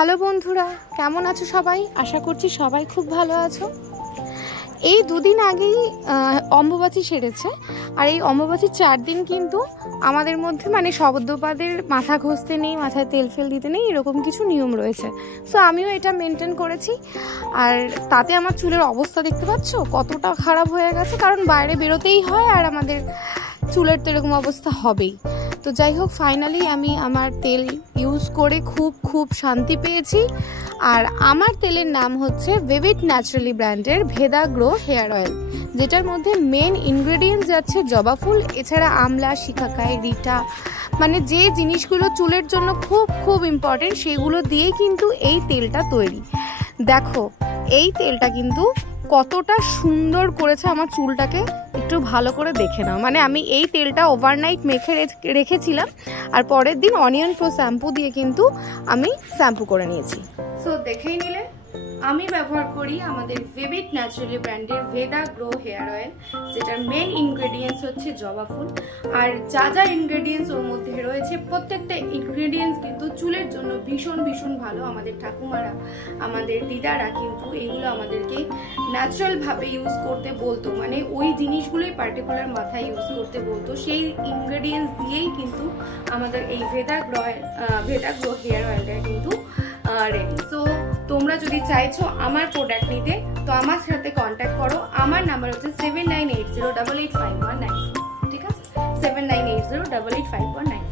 Hello বন্ধুরা, কেমন আছো সবাই? আশা করছি সবাই খুব ভালো আছো। এই দুদিন আগেই অম্বুবাচী সেরেছে, আর এই অম্বুবাচীর 4 দিন কিন্তু আমাদের মধ্যে মানে সদ্যোপাদের মাথা ঘষতে নেই, মাথায় তেল ফেল দিতে নেই, এরকম কিছু নিয়ম রয়েছে। সো আমিও এটা মেনটেন করেছি, আর তাতে আমার চুলের অবস্থা দেখতে পাচ্ছ কতটা খারাপ হয়ে গেছে, কারণ বাইরে বেরোতেই হয় আর আমাদের চুলের তো এরকম অবস্থা হবেই। তো যাই হোক, ফাইনালি আমি আমার তেল ইউজ করে খুব শান্তি পেয়েছি। আর আমার তেলের নাম হচ্ছে ভিভিড ন্যাচারালি ব্র্যান্ডের ভেদা গ্রো হেয়ার অয়েল, যেটার মধ্যে মেন ইনগ্রেডিয়েন্টস যাচ্ছে জবা ফুল, এছাড়া আমলা, শিকাকাই, রিটা, মানে যে জিনিসগুলো চুলের জন্য খুব ইম্পর্টেন্ট সেগুলো দিয়েই কিন্তু এই তেলটা তৈরি। দেখো এই তেলটা কিন্তু কতটা সুন্দর করেছে আমার চুলটাকে, একটু ভালো করে দেখে নাও। মানে আমি এই তেলটা ওভারনাইট মেখে রেখেছিলাম, আর পরের দিন অনিয়ন প্রো শ্যাম্পু দিয়ে কিন্তু আমি শ্যাম্পু করে নিয়েছি। সো দেখেই নিলে আমি ব্যবহার করি আমাদের ভিভিড ন্যাচারালি ব্র্যান্ডের ভেদা গ্রো হেয়ার অয়েল, যেটার মেন ইনগ্রেডিয়েন্টস হচ্ছে জবা ফুল। আর যা ইনগ্রেডিয়েন্টস ওর মধ্যে রয়েছে প্রত্যেকটা ইনগ্রেডিয়েন্টস কিন্তু চুলের জন্য ভীষণ ভালো। আমাদের ঠাকুমারা, আমাদের দিদারা কিন্তু এগুলো আমাদেরকে ন্যাচারালভাবে ইউজ করতে বলতো, মানে ওই জিনিসগুলোই পার্টিকুলার মাথায় ইউজ করতে বলতো। সেই ইনগ্রেডিয়েন্টস দিয়েই কিন্তু আমাদের এই ভেদা গ্রো হেয়ার অয়েলটা কিন্তু রেডি। সো তোমরা যদি চাইছো আমার প্রোডাক্ট নিতে, তো আমার সাথে কন্ট্যাক্ট করো। আমার নাম্বার হচ্ছে 7980885196, ঠিক আছে? 7980885196।